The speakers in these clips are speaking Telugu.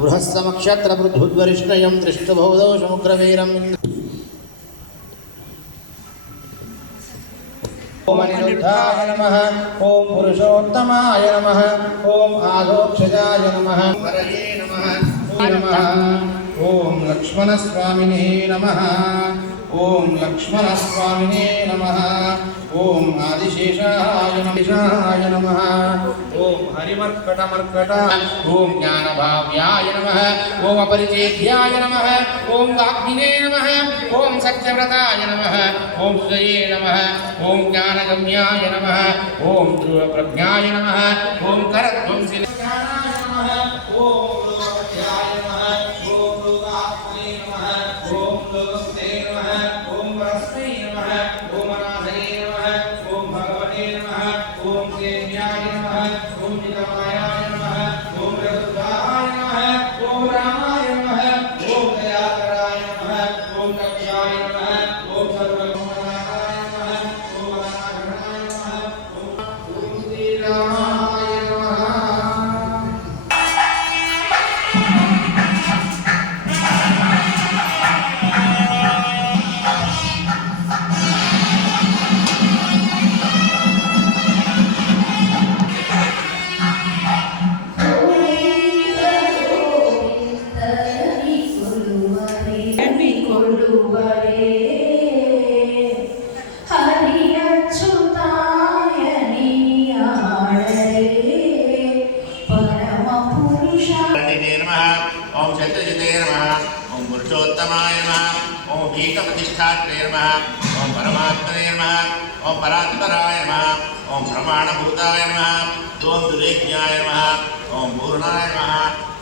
बृहस्समक्षत्रबृद्धुद्वरिष्णयं दृष्टबहुदौ समुग्रवीरम् ओम अनिरुद्धाय नमः ओम पुरुषोत्तमाय नमः ओम आलोक्षजाय नमः हरये नमः ओम लक्ष्मणस्वामिने नमः ओम लक्ष्मणस्वामिने नमः ओम आदिशेषाय नमः ओम हरिमर्कटमर्कट ओम ज्ञानभाव्याय नमः ओम अपरिचेद्याय नमः ओम वाग्मिने नमः ओम सत्यव्रताय नमः ओम सुजये नमः ओम ज्ञानगम्याय नमः ओम ध्रुवप्रज्ञाय नमः ओम करध्वंसिने नमः ओम लोकप्रियाय नमः ओम लोकात्मने नमः ओम लोकस्ते नमः ओम परस्मै नमः ओम अनाथये नमः ओम भगवते नमः ओम देव्याय नमः ओम निगमायाय नमः ओम रघुदाय नमः ओम रामाय नमः ओम दयाकराय नमः ओम कक्षाय नमः ओम सर्वगुणाय नमः ओम अनाघनाय नमः ओम श्रीरामाय नमः ओम शत्रजिते नमः ओम पुरुषोत्तमाय नमः ओम भीकप्रतिष्ठात्रे नमः ओम परमात्मने नमः ओम परात्पराय नमः ओम प्रमाणभूताय नमः ओम दुर्यज्ञाय नमः ओम पूर्णाय नमः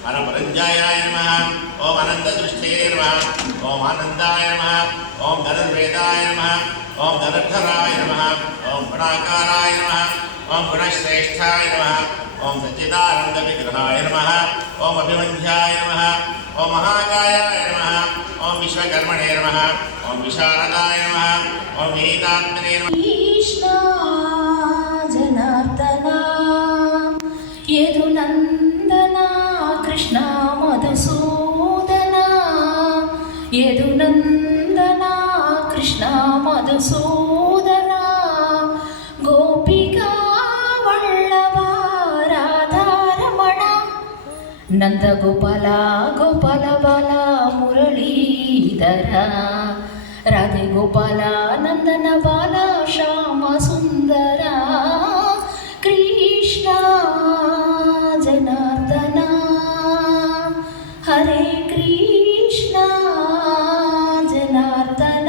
परमरञ्जयाय नमः ओम अनन्तदृष्टे नमः ओम आनन्दाय नमः ओम धनुर्वेदाय नमः ओम धनुर्धराय नमः ओम गुणाकाराय नमः ओम गुणश्रेष्ठाय नमः ओम सच्चिदानन्दविग्रहाय नमः ओम अभिवन्ध्याय नमः ओम महाकायाय नमः ओम विश्वकर्मणे नमः ओम विशारदाय नमः ओम गीतात्मने नमः कृष्ण जनार्दना यदुनन्दना कृष्ण मधुसूदना यदुनन्दना कृष्ण मधुसूदना गोपिका नंद गोपाल गोपाल बाल मुरलीधर राधे गोपाल नंदन बाल श्याम सुंदर कृष्ण जनार्दन हरे कृष्ण जनार्दन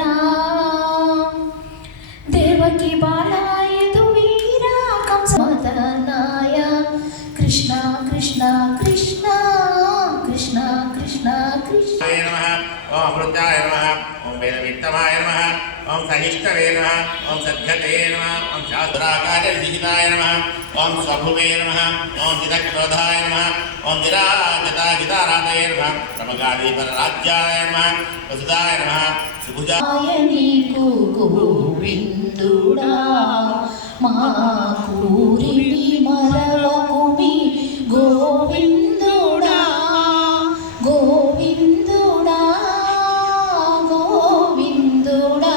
देवकी बाला यदुवीर कंसमदनाय कृष्ण कृष्ण कृष्ण कृष्ण कृष्ण कृष्ण नमः ओम अमृताय नमः ओम वेदवित्तमाय नमः ओम सहिष्णवे नमः ओम सद्गते नमः ओम शास्त्राकार्यविहिताय नमः ओम स्वभुवे नमः ओम जितक्रोधाय नमः ओम जिताराधये नमः प्रमगादीपरराज्याय नमः वसुदाय नमः सुभुजाय नीकु गोविंदुडा मा కూరిని మరవకుమి గోవిందుడా గోవిందుడా గోవిందుడా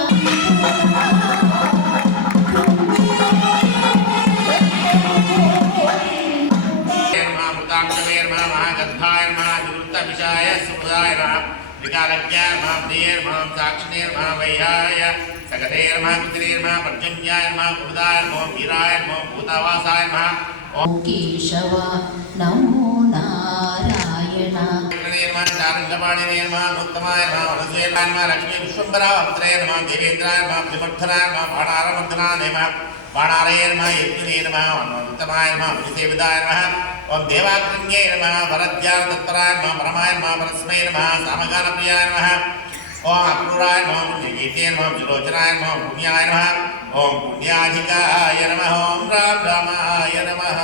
केशव नमो नारायण लक्ष्मी विश्वंभरावत्राय नमः देवेन्द्राय नमः त्रिमूर्धनाय नमः बाणारमर्दनाय नमः बाणारये नमः यज्ञने नमः अनन्तमाय नमः विजयविदाय नमः ओम देवाकृण्ये नमः वरद्यानतत्पराय नमः परमाय नमः परस्मै नमः सामगानप्रियाय नमः ओम अक्रूराय नमः पुण्यगीते नमः विलोचनाय नमः पुण्याय नमः ओम पुण्याधिकाय नमः ओम राम रामाय नमः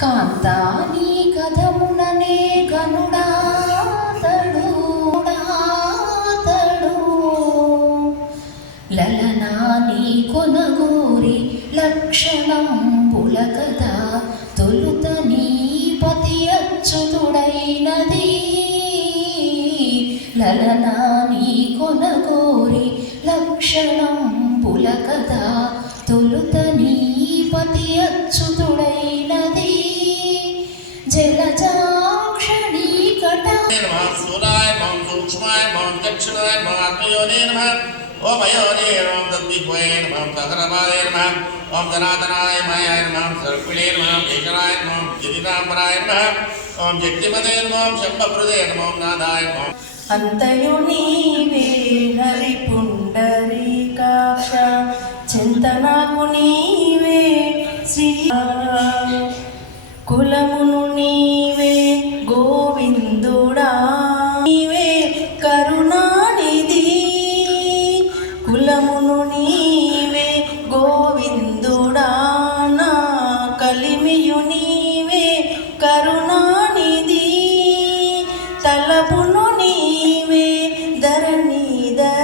कांतानी कदमुनने गनुडातडू ललनानी कोनगूरी लक्षणंबुल పులకదా తొలుత నీ పతి అచ్యుతుడైనది లలనా నీ కొనగోరి లక్షణం పులకదా తొలుత నీ పతి అచ్యుతుడైనది జలజాక్షణీ కట స్థూలాయ నమః సూక్ష్మాయ నమః దక్షిణాయ నమః ఆత్మయోనే నమః ఓం అయోనే నమః తద్విద్వయే నమః సహరపాదే నమః ఓం జనార్దనాయ మాయాయ నమః సర్పిణే నమః ఏకరాయ నమః గిరినాంబరాయ నమః ఓం జగ్తిపదే నమః శంభప్రదే నమః నాదాయ నమః అంతయు నీవే హరి పుండరీకాక్ష చింతనకు నీవే శ్రీ కులమును నీవే గోవిందుడా నీవే కరుణానిధి కులమును నీవే గోవిందుడా నా కలిమియు నీవే కరుణానిధి తలపు